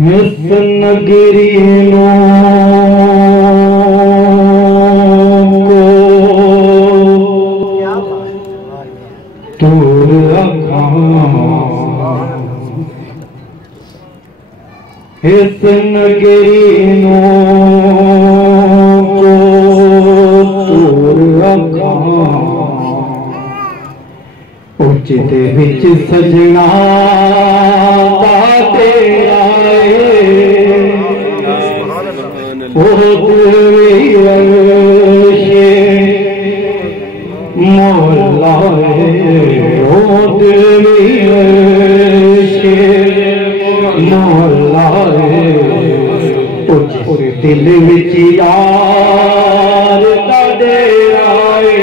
नगरी तूर इस नगरी को तूर उचित विच सजना मोला मोला दिल विच यार दे आए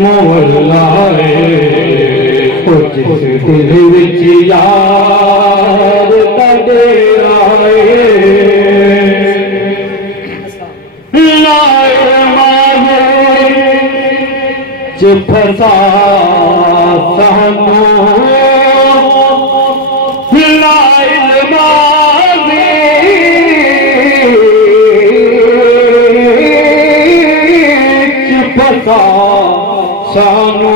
मोला दिल विच यार दे आए फसा सानू लाइल मावे फसा सानू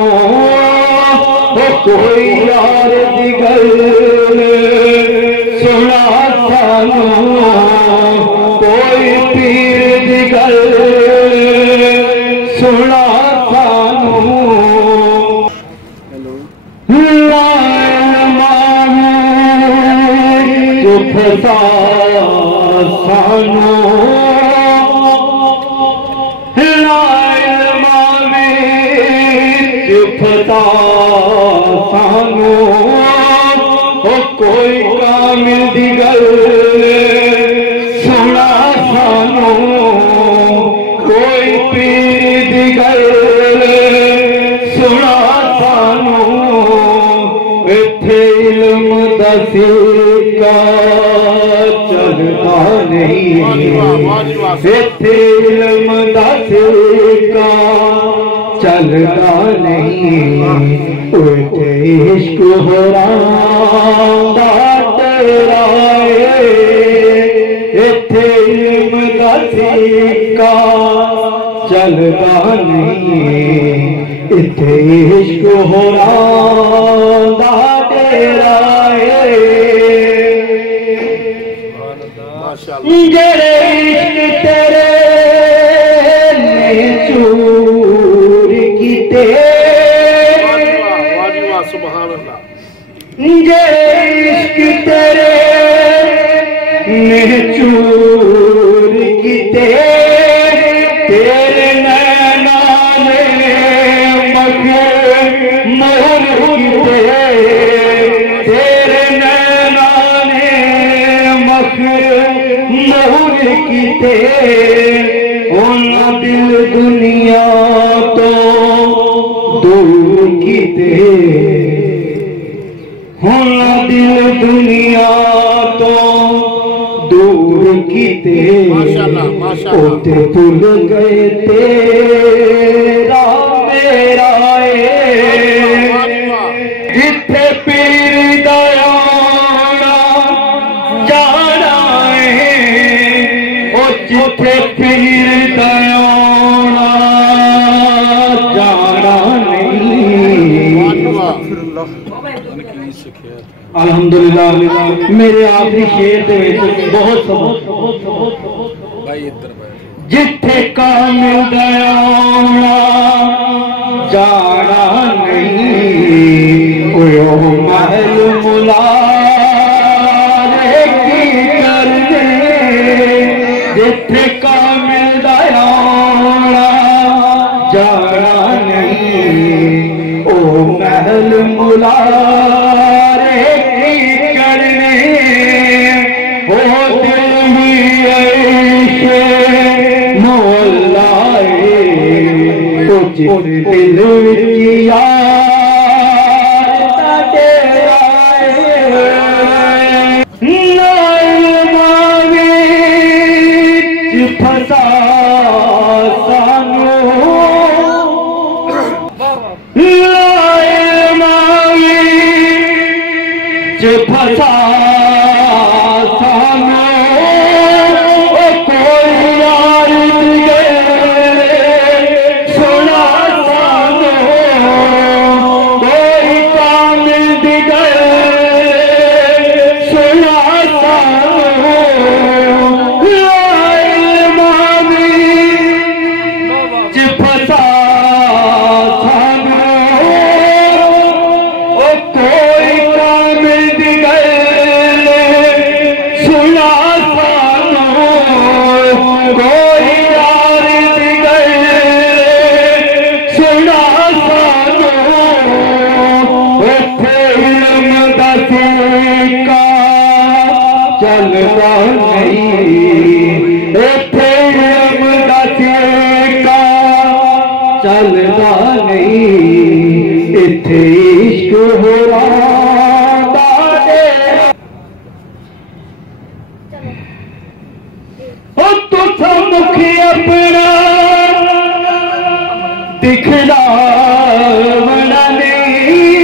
कोई यार दी गल सुना सानू कोई पीर दी गल सुना फसा सानू लाइल मावे फसा सानू कोई कामिल दी गल सुना सानू कोई पीर दी गल सुना सानू इत्थे इल्म दा सिक्का चलता नहीं इत्थे इल्म दा सिक्का चलता नहीं इत्थे इश्क होरांदा तेरा इत्थे इल्म दा सिक्का चलता नहीं इत्थे इश्क होरांदा तेरा जेड़े इश्क तेरे ने चूर कीते जेड़े इश्क तेरे ने चूर कीते तेरे नैना ने मोर कीते तेरे नैना ने मोर कीते उन्हें दिल दुनिया तो दूर कीते उन्हें दिल दुनिया तो दूर कीते ओते भूल गए तेरा मेरा जिथे पीर दया जाना है जिथे पीर दया जाना नहीं। अल्हम्दुलिल्लाह मेरे आखिरी शेर दे बहुत जिथे कामिल दया जाना नहीं महल मुला जिथे कामिल दया जाना नहीं ओ महल मुला करने ओ दिल भी ऐसे मोलाए तो जिस दिल किया फसा सानू लाए फसा सामो कोई यार दिगे सुना सामो कोई काम दिगे सुना सामो मामी फसा चलता नहीं चलता नहीं इत्थे इश्क हो रहा तुसा मुखी अपना दिखला बना नहीं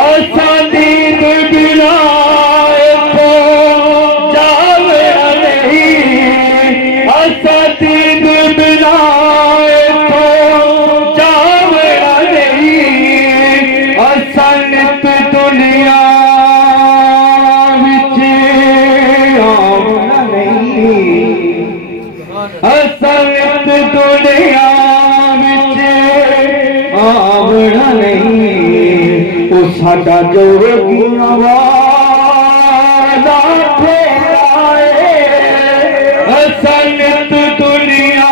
आसा दीद बिना सतीद बिना तो जावड़ा नहीं असनित दुनिया विच आवड़ा नहीं असनित दुनिया विच आवड़ा नहीं वो साडा जोगियां वाला सनित दुनिया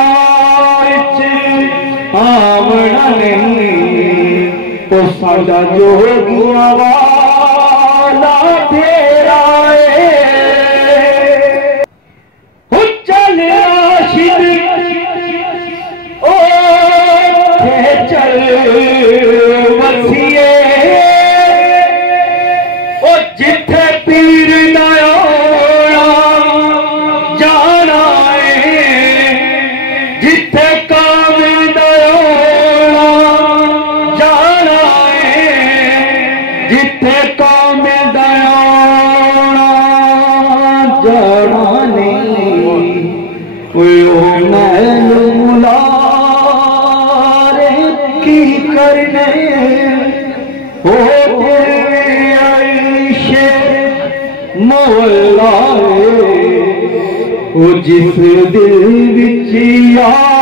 आवड़ा नहीं तो साडा जोगियां वाला तेरा चल आशिक ओ चल वसिए ओ जिथे पीर नया जिथे काम जाना है जिथे काम दयाना जाना नहीं मुलारे की करने हो आईशे मौला वो जिस दिल विच यार